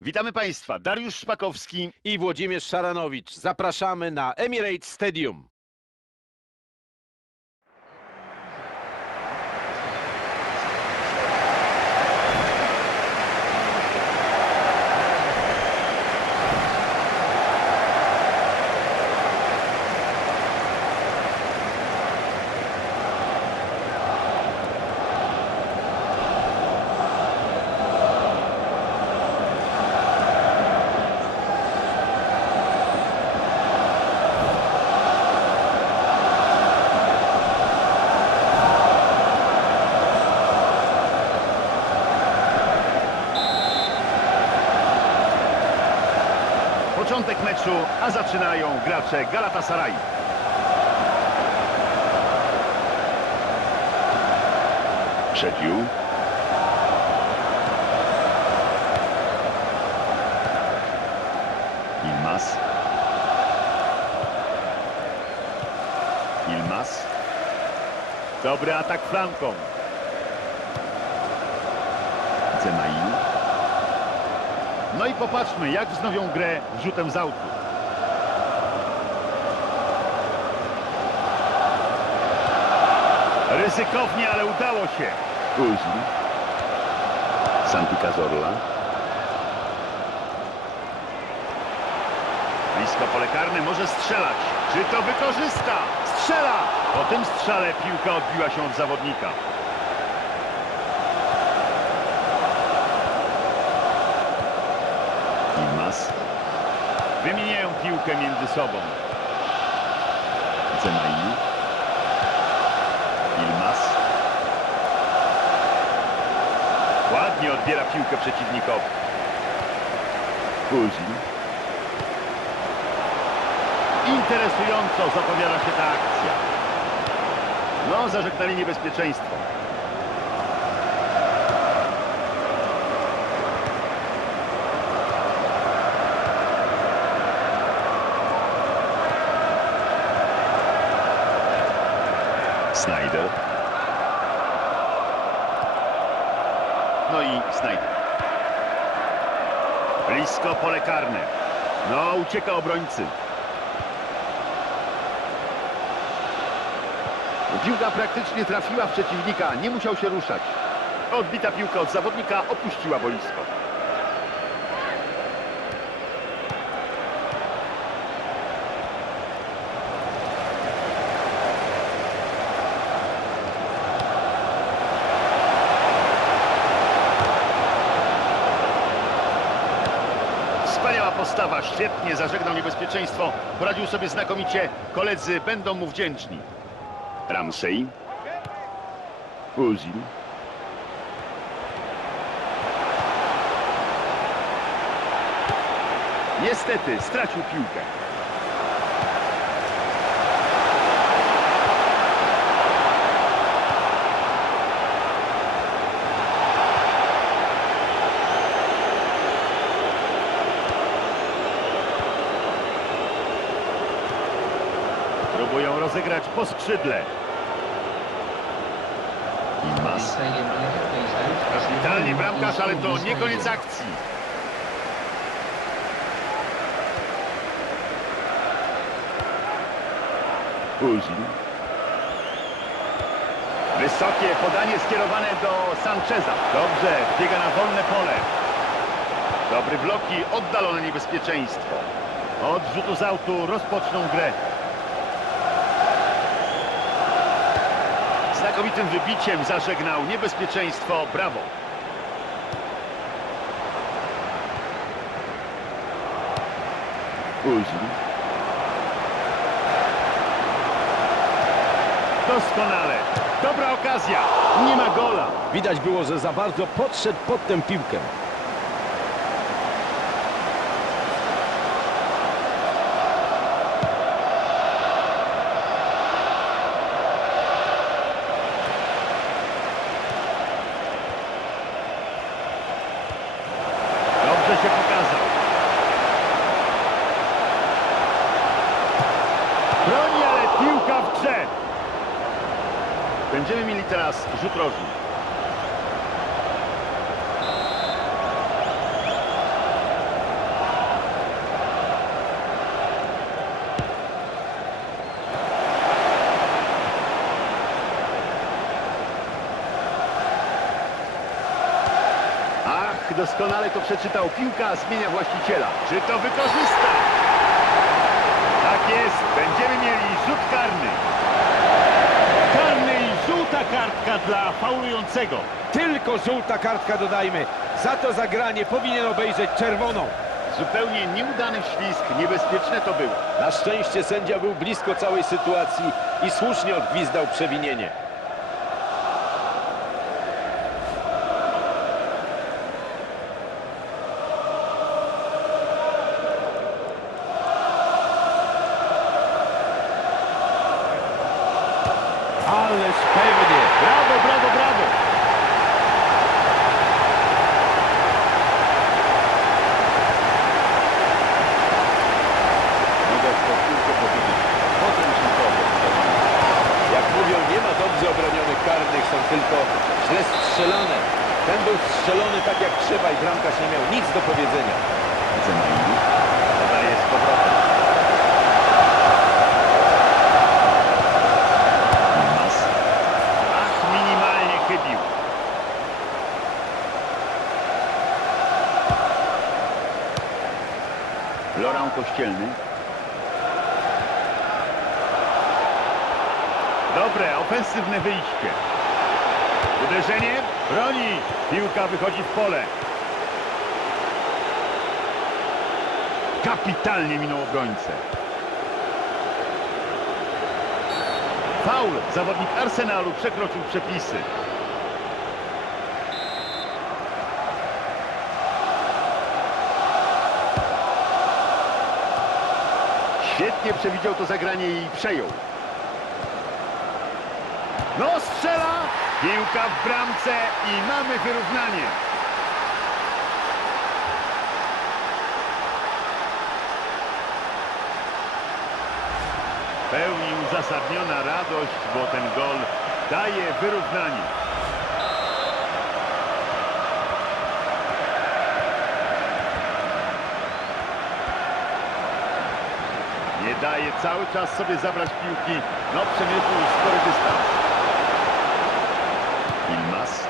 Witamy Państwa, Dariusz Szpakowski. i Włodzimierz Szaranowicz. Zapraszamy na Emirates Stadium. Meczu, a zaczynają gracze Galatasaray. Przedził. Ilmaz. Ilmaz. Dobry atak flanką. Zemail. No i popatrzmy, jak wznowią grę rzutem z autu. Ryzykownie, ale udało się. Uzli. Santi Cazorla. Blisko pole karne może strzelać. Czy to wykorzysta? Strzela! Po tym strzale piłka odbiła się od zawodnika. Wymieniają piłkę między sobą. Zemaili. Ilmaz. Ładnie odbiera piłkę przeciwnikowi. Kuzin. Interesująco zapowiada się ta akcja. No, zażegnali niebezpieczeństwo. Snyder. No i Snyder. Blisko pole karne. No, ucieka obrońcy. Piłka praktycznie trafiła w przeciwnika, nie musiał się ruszać. Odbita piłka od zawodnika opuściła boisko. Świetnie zażegnał niebezpieczeństwo. Poradził sobie znakomicie. Koledzy będą mu wdzięczni. Ramsey. Uzil. Niestety stracił piłkę. Próbują rozegrać po skrzydle. Ilmaz. Kapitalnie bramkarz, ale to nie koniec akcji. Uzil. Wysokie podanie skierowane do Sancheza. Dobrze, biega na wolne pole. Dobry bloki, oddalone niebezpieczeństwo. Od rzutu z autu rozpoczną grę. Znakomitym wybiciem zażegnał niebezpieczeństwo. Brawo. Uzil. Doskonale. Dobra okazja. Nie ma gola. Widać było, że za bardzo podszedł pod tę piłkę. Będziemy mieli teraz rzut rożny. Ach, doskonale to przeczytał. Piłka zmienia właściciela. Czy to wykorzysta? Tak jest, będziemy mieli rzut karny kartka dla faulującego. Tylko żółta kartka dodajmy. Za to zagranie powinien obejrzeć czerwoną. Zupełnie nieudany ślizg. Niebezpieczne to było. Na szczęście sędzia był blisko całej sytuacji i słusznie odgwizdał przewinienie. Ależ pewnie. Brawo, brawo, brawo. Mogę w powtórkę powiedzieć. Potem się powiem. Jak mówią, nie ma dobrze obronionych karnych, są tylko źle strzelane. Ten był strzelony tak jak trzeba i bramkarz nie miał nic do powiedzenia. Widzę na imię. Podaje z powrotem. Mas. Ach, minimalnie chybił. Loran Kościelny. Dobre, ofensywne wyjście. Uderzenie, broni. Piłka wychodzi w pole. Kapitalnie minął obrońcę. Faul. Zawodnik Arsenalu przekroczył przepisy. Świetnie przewidział to zagranie i przejął. No strzela! Piłka w bramce i mamy wyrównanie. Pełni uzasadniona radość, bo ten gol daje wyrównanie. Daje cały czas sobie zabrać piłki. No przemierzył spory dystans. Ilmas.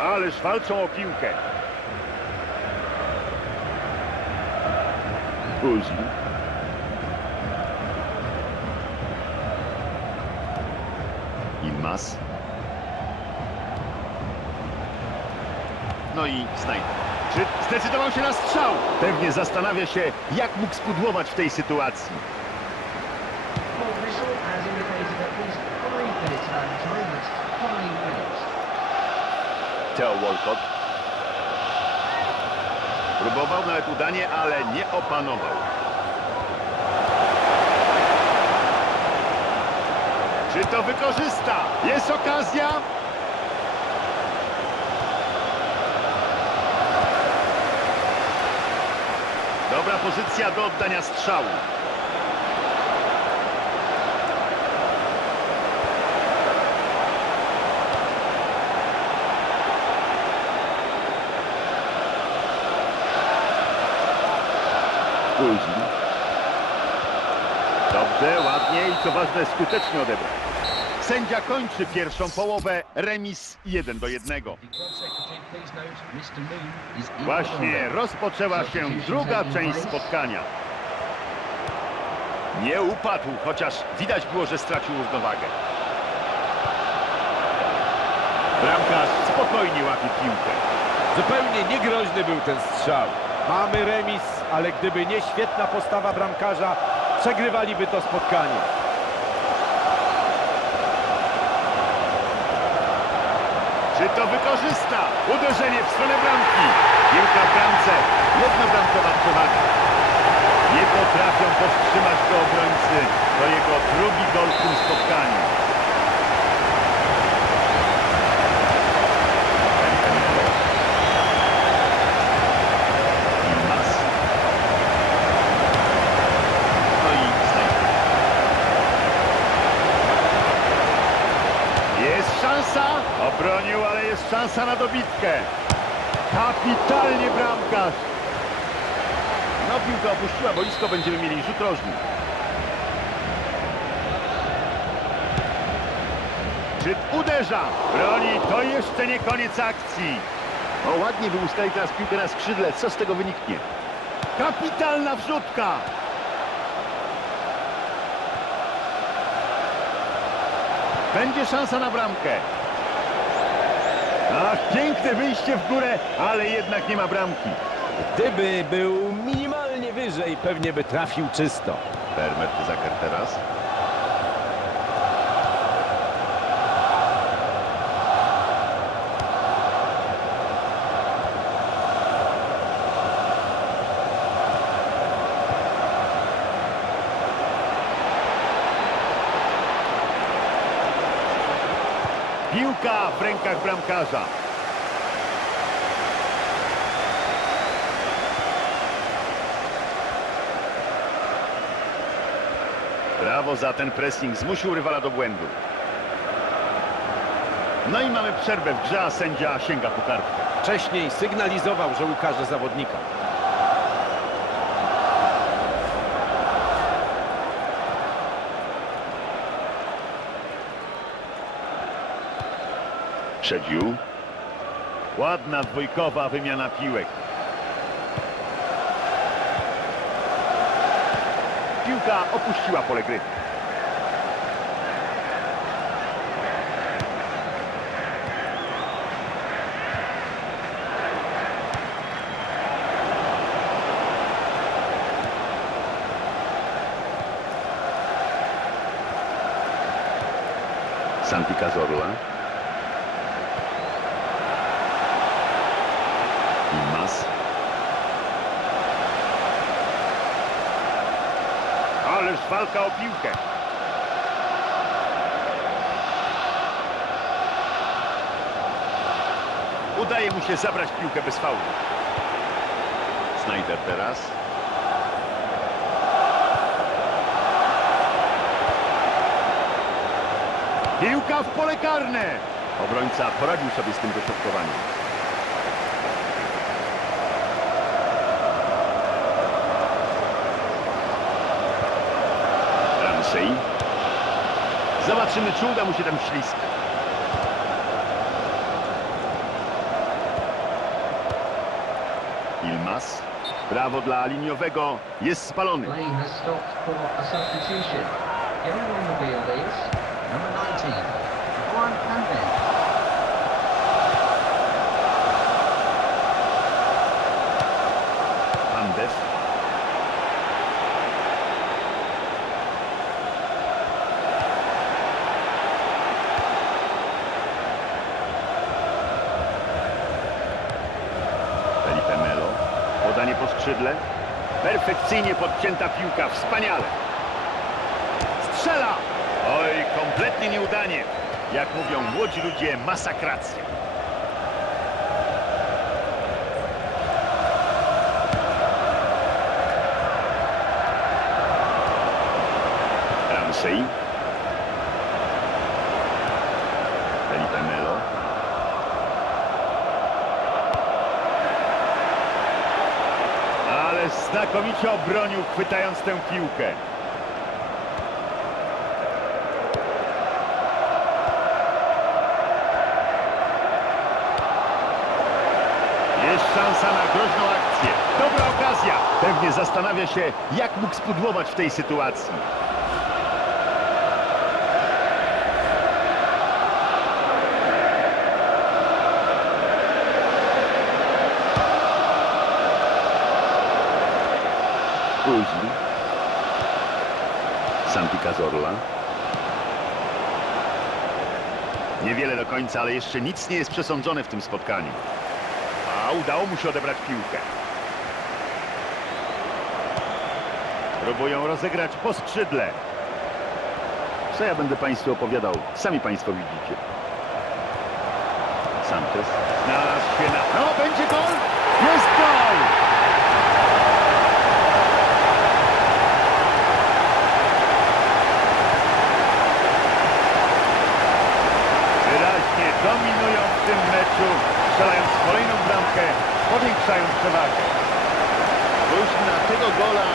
Ależ walczą o piłkę. Uzi. Ilmas. No i Snyder. Czy zdecydował się na strzał? Pewnie zastanawia się, jak mógł spudłować w tej sytuacji. Theo Walcott. Próbował nawet udanie, ale nie opanował. Czy to wykorzysta? Jest okazja? Dobra pozycja do oddania strzału. Kuźni. Dobrze, ładnie i co ważne skutecznie odebrał. Sędzia kończy pierwszą połowę. Remis 1 do 1. Właśnie rozpoczęła się druga część spotkania. Nie upadł, chociaż widać było, że stracił równowagę. Bramkarz spokojnie łapie piłkę. Zupełnie niegroźny był ten strzał. Mamy remis, ale gdyby nie świetna postawa bramkarza, przegrywaliby to spotkanie. To wykorzysta? Uderzenie w stronę bramki. Piłka w bramce. Jednobramkowa przewaga. Nie potrafią powstrzymać go obrońcy. To jego drugi gol w tym spotkaniu. Ilmaz. No i Snyder. Jest szansa. Obronił, ale jest szansa na dobitkę. Kapitalnie bramkarz. No piłka opuściła boisko, będziemy mieli rzut rożny. Czy uderza? Broni, to jeszcze nie koniec akcji. O, ładnie wyłuskali teraz piłkę na skrzydle. Co z tego wyniknie? Kapitalna wrzutka! Będzie szansa na bramkę. Ach, piękne wyjście w górę, ale jednak nie ma bramki. Gdyby był minimalnie wyżej, pewnie by trafił czysto. Mertesacker teraz. Piłka w rękach bramkarza. Brawo za ten pressing, zmusił rywala do błędu. No i mamy przerwę w grze, a sędzia sięga po kartkę. Wcześniej sygnalizował, że ukaże zawodnika. Przedził. Ładna dwójkowa wymiana piłek. Piłka opuściła pole gry. Santi Cazorla. Walka o piłkę. Udaje mu się zabrać piłkę bez faulu. Snyder teraz. Piłka w pole karne. Obrońca poradził sobie z tym dośrodkowaniem. Ramsey. Zobaczymy, czy uda mu się ten ślisk. Ilmas. Brawo dla liniowego. Jest spalony. Is number 19, Juan Panven. Pandev. Felipe Melo. Podanie po skrzydle. Perfekcyjnie podcięta piłka. Wspaniale. Strzela! Oj, kompletnie nieudanie. Jak mówią młodzi ludzie, masakracja. Ramsey. Felipe Melo. Ale znakomicie obronił, chwytając tę piłkę. Jest szansa na groźną akcję. Dobra okazja. Pewnie zastanawia się, jak mógł spudłować w tej sytuacji. Uzi. Santi Cazorla. Niewiele do końca, ale jeszcze nic nie jest przesądzone w tym spotkaniu. A udało mu się odebrać piłkę. Próbują rozegrać po skrzydle. Co ja będę Państwu opowiadał? Sami Państwo widzicie. Sanchez. Znalazł się na... No, będzie gol! Jest kolejną bramkę, powiększają przewagę. Już na tego gola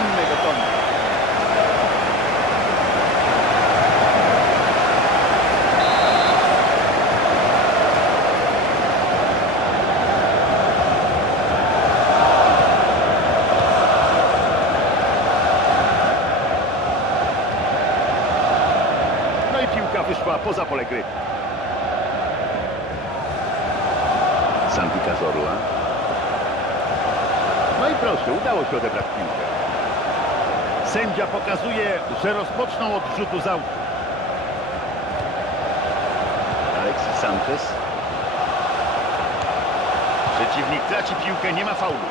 innego konia. No i piłka wyszła poza pole gry. Santi Cazorla. No i proszę, udało się odebrać piłkę. Sędzia pokazuje, że rozpoczną od rzutu z autu. Alexis Sanchez. Przeciwnik traci piłkę, nie ma faulu.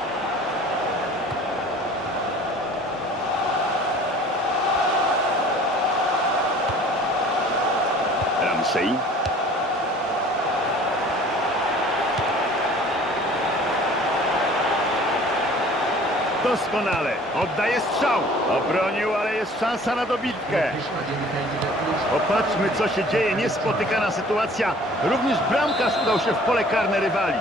Ramsey. Doskonale. Oddaje strzał. Obronił, ale jest szansa na dobitkę. Popatrzmy, co się dzieje. Niespotykana sytuacja. Również bramkarz udał się w pole karne rywali.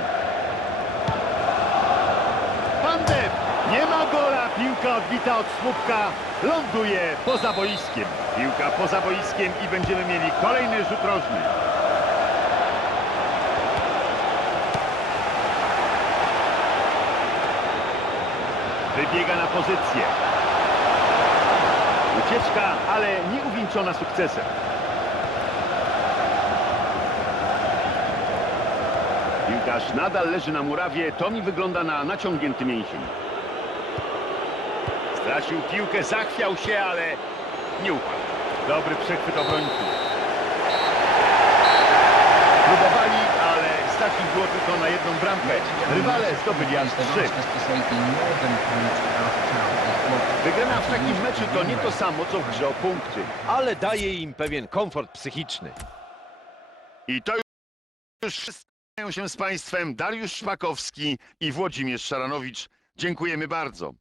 Pandew! Nie ma gola. Piłka odbita od słupka. Ląduje poza boiskiem. Piłka poza boiskiem i będziemy mieli kolejny rzut rożny. Wybiega na pozycję. Ucieczka, ale nie uwieńczona sukcesem. Piłkarz nadal leży na murawie. To mi wygląda na naciągnięty mięsień. Stracił piłkę, zachwiał się, ale nie upadł. Dobry przechwyt obrońców. Próbowali, ale stać ich było tylko na jedną bramkę. Rywale zdobyli aż trzy. Wygrana w takim meczu to nie to samo, co w grze o punkty. Ale daje im pewien komfort psychiczny. I to już wszyscy się z Państwem Dariusz Szpakowski i Włodzimierz Szaranowicz. Dziękujemy bardzo.